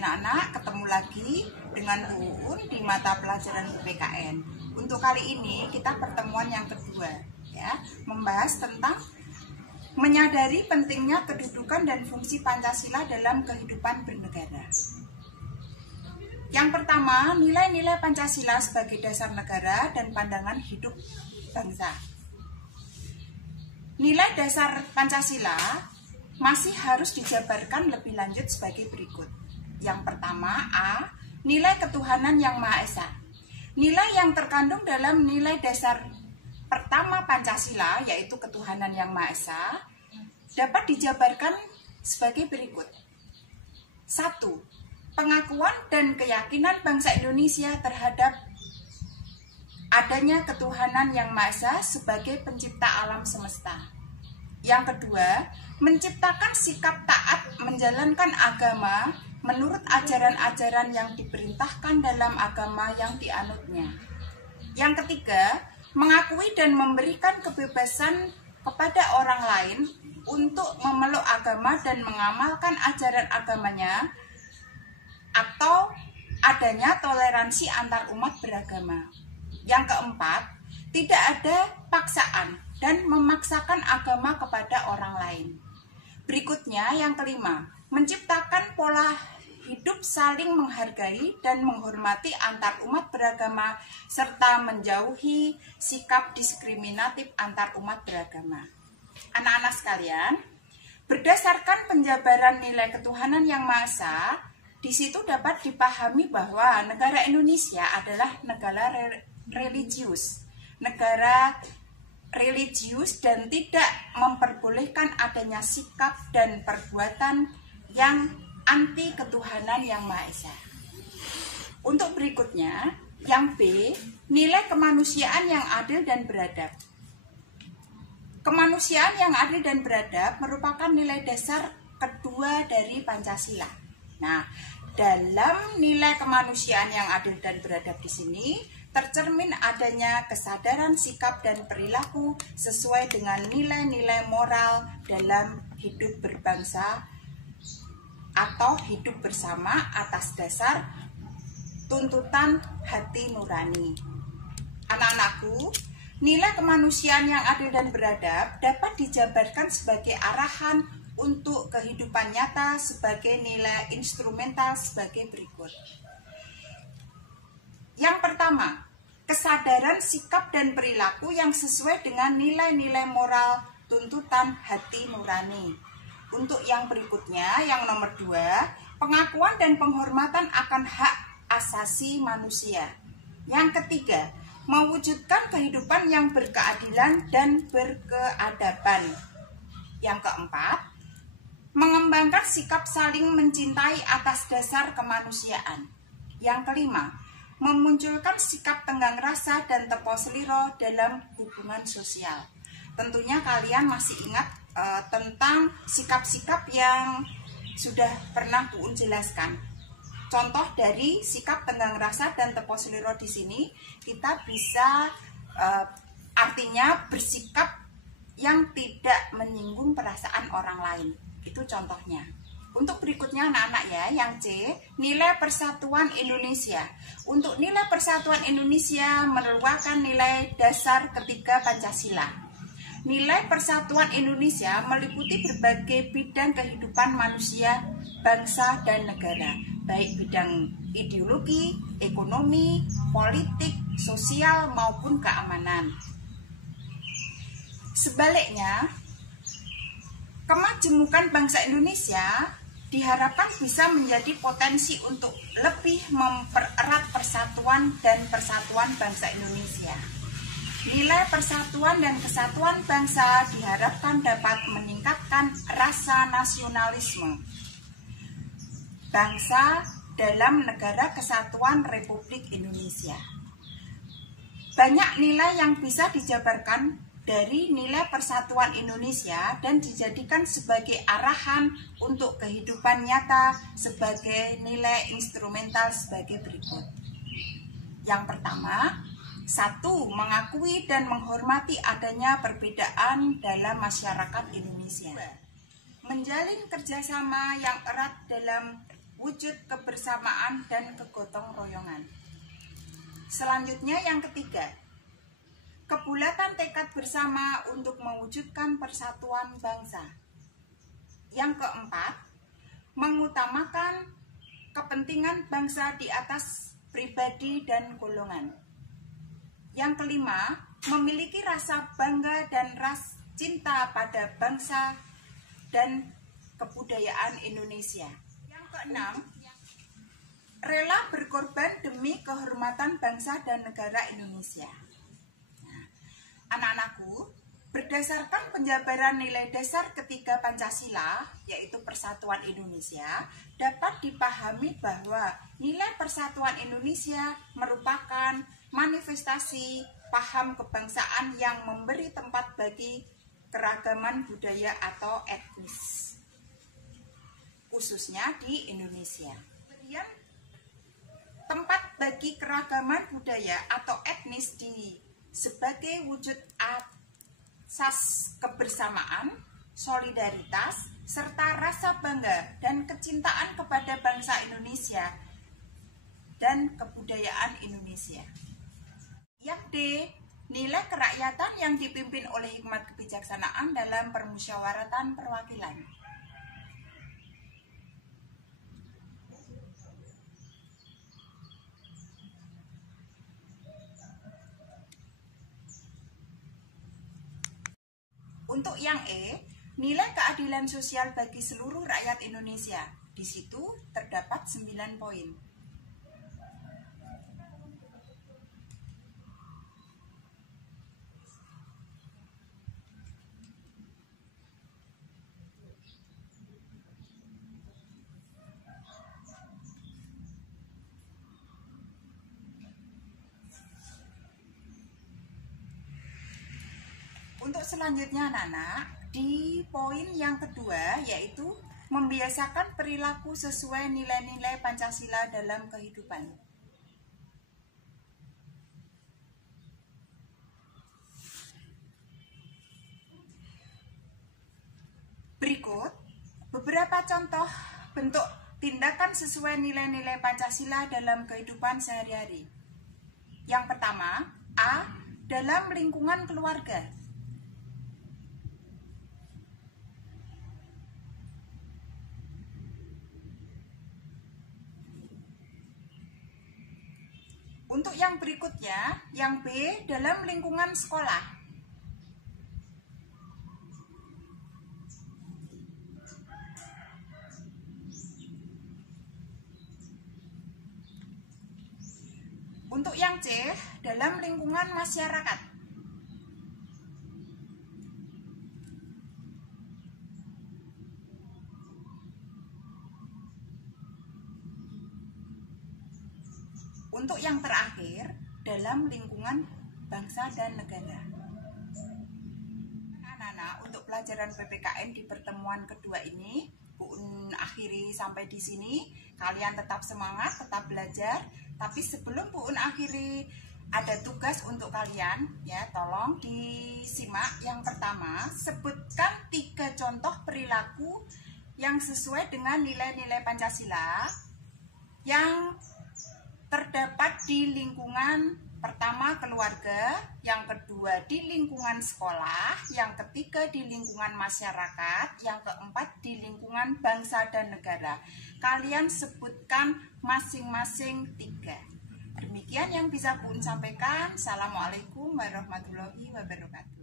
anak-anak, ketemu lagi dengan Uun di mata pelajaran PPKN. Untuk kali ini kita pertemuan yang kedua, ya, membahas tentang menyadari pentingnya kedudukan dan fungsi Pancasila dalam kehidupan bernegara. Yang pertama, nilai-nilai Pancasila sebagai dasar negara dan pandangan hidup bangsa. Nilai dasar Pancasila masih harus dijabarkan lebih lanjut sebagai berikut. Yang pertama, A. Nilai ketuhanan yang Maha Esa. Nilai yang terkandung dalam nilai dasar pertama Pancasila, yaitu ketuhanan yang Maha Esa, dapat dijabarkan sebagai berikut. 1. Pengakuan dan keyakinan bangsa Indonesia terhadap adanya ketuhanan yang Maha Esa sebagai pencipta alam semesta. Yang kedua, menciptakan sikap taat menjalankan agama menurut ajaran-ajaran yang diperintahkan dalam agama yang dianutnya. Yang ketiga, mengakui dan memberikan kebebasan kepada orang lain untuk memeluk agama dan mengamalkan ajaran agamanya, atau adanya toleransi antar umat beragama. Yang keempat, tidak ada paksaan dan memaksakan agama kepada orang lain. Berikutnya yang kelima, menciptakan pola hidup saling menghargai dan menghormati antar umat beragama serta menjauhi sikap diskriminatif antar umat beragama. Anak-anak sekalian, berdasarkan penjabaran nilai ketuhanan yang Maha Esa, di situ dapat dipahami bahwa negara Indonesia adalah negara religius. Negara religius dan tidak memperbolehkan adanya sikap dan perbuatan yang anti ketuhanan yang Maha Esa. Untuk berikutnya, yang B, nilai kemanusiaan yang adil dan beradab. Kemanusiaan yang adil dan beradab merupakan nilai dasar kedua dari Pancasila. Nah, dalam nilai kemanusiaan yang adil dan beradab di sini tercermin adanya kesadaran sikap dan perilaku sesuai dengan nilai-nilai moral dalam hidup berbangsa atau hidup bersama atas dasar tuntutan hati nurani. Anak-anakku, nilai kemanusiaan yang adil dan beradab dapat dijabarkan sebagai arahan untuk kehidupan nyata sebagai nilai instrumental sebagai berikut. Yang pertama, kesadaran sikap dan perilaku yang sesuai dengan nilai-nilai moral tuntutan hati nurani. Untuk yang berikutnya, yang nomor 2, pengakuan dan penghormatan akan hak asasi manusia. Yang ketiga, mewujudkan kehidupan yang berkeadilan dan berkeadaban. Yang keempat, mengembangkan sikap saling mencintai atas dasar kemanusiaan. Yang kelima, memunculkan sikap tenggang rasa dan tepo seliro dalam hubungan sosial. Tentunya kalian masih ingat tentang sikap-sikap yang sudah pernah Uun jelaskan. Contoh dari sikap tenggang rasa dan tepo seliro di sini kita bisa artinya bersikap yang tidak menyinggung perasaan orang lain. Itu contohnya. Untuk berikutnya anak-anak ya, yang C, nilai persatuan Indonesia. Untuk nilai persatuan Indonesia merupakan nilai dasar ketiga Pancasila. Nilai persatuan Indonesia meliputi berbagai bidang kehidupan manusia, bangsa, dan negara, baik bidang ideologi, ekonomi, politik, sosial, maupun keamanan. Sebaliknya, kemajemukan bangsa Indonesia diharapkan bisa menjadi potensi untuk lebih mempererat persatuan dan persatuan bangsa Indonesia. Nilai persatuan dan kesatuan bangsa diharapkan dapat meningkatkan rasa nasionalisme bangsa dalam Negara Kesatuan Republik Indonesia. Banyak nilai yang bisa dijabarkan dari nilai persatuan Indonesia dan dijadikan sebagai arahan untuk kehidupan nyata sebagai nilai instrumental sebagai berikut. Yang pertama, 1. Mengakui dan menghormati adanya perbedaan dalam masyarakat Indonesia. Menjalin kerjasama yang erat dalam wujud kebersamaan dan kegotong royongan. Selanjutnya yang ketiga, kebulatan tekad bersama untuk mewujudkan persatuan bangsa. Yang keempat, mengutamakan kepentingan bangsa di atas pribadi dan golongan. Yang kelima, memiliki rasa bangga dan rasa cinta pada bangsa dan kebudayaan Indonesia. Yang keenam, rela berkorban demi kehormatan bangsa dan negara Indonesia. Nah, anak-anakku, berdasarkan penjabaran nilai dasar ketiga Pancasila, yaitu Persatuan Indonesia, dapat dipahami bahwa nilai persatuan Indonesia merupakan manifestasi paham kebangsaan yang memberi tempat bagi keragaman budaya atau etnis, khususnya di Indonesia. Kemudian, tempat bagi keragaman budaya atau etnis sebagai wujud asas kebersamaan, solidaritas, serta rasa bangga dan kecintaan kepada bangsa Indonesia dan kebudayaan Indonesia. Yang D, nilai kerakyatan yang dipimpin oleh hikmat kebijaksanaan dalam permusyawaratan perwakilan. Untuk yang E, nilai keadilan sosial bagi seluruh rakyat Indonesia. Di situ terdapat 9 poin. Untuk selanjutnya anak-anak, di poin yang kedua yaitu membiasakan perilaku sesuai nilai-nilai Pancasila dalam kehidupan. Berikut beberapa contoh bentuk tindakan sesuai nilai-nilai Pancasila dalam kehidupan sehari-hari. Yang pertama, A. Dalam lingkungan keluarga. Untuk yang berikutnya, yang B, dalam lingkungan sekolah. Untuk yang C, dalam lingkungan masyarakat. Untuk yang terakhir, dalam lingkungan bangsa dan negara. Anak-anak, untuk pelajaran PPKN di pertemuan kedua ini, Bu Un akhiri sampai di sini. Kalian tetap semangat, tetap belajar. Tapi sebelum Bu Un akhiri, ada tugas untuk kalian, ya. Tolong disimak. Yang pertama, sebutkan 3 contoh perilaku yang sesuai dengan nilai-nilai Pancasila yang terdapat di lingkungan pertama keluarga, yang kedua di lingkungan sekolah, yang ketiga di lingkungan masyarakat, yang keempat di lingkungan bangsa dan negara. Kalian sebutkan masing-masing 3. Demikian yang bisa Bun sampaikan. Assalamualaikum warahmatullahi wabarakatuh.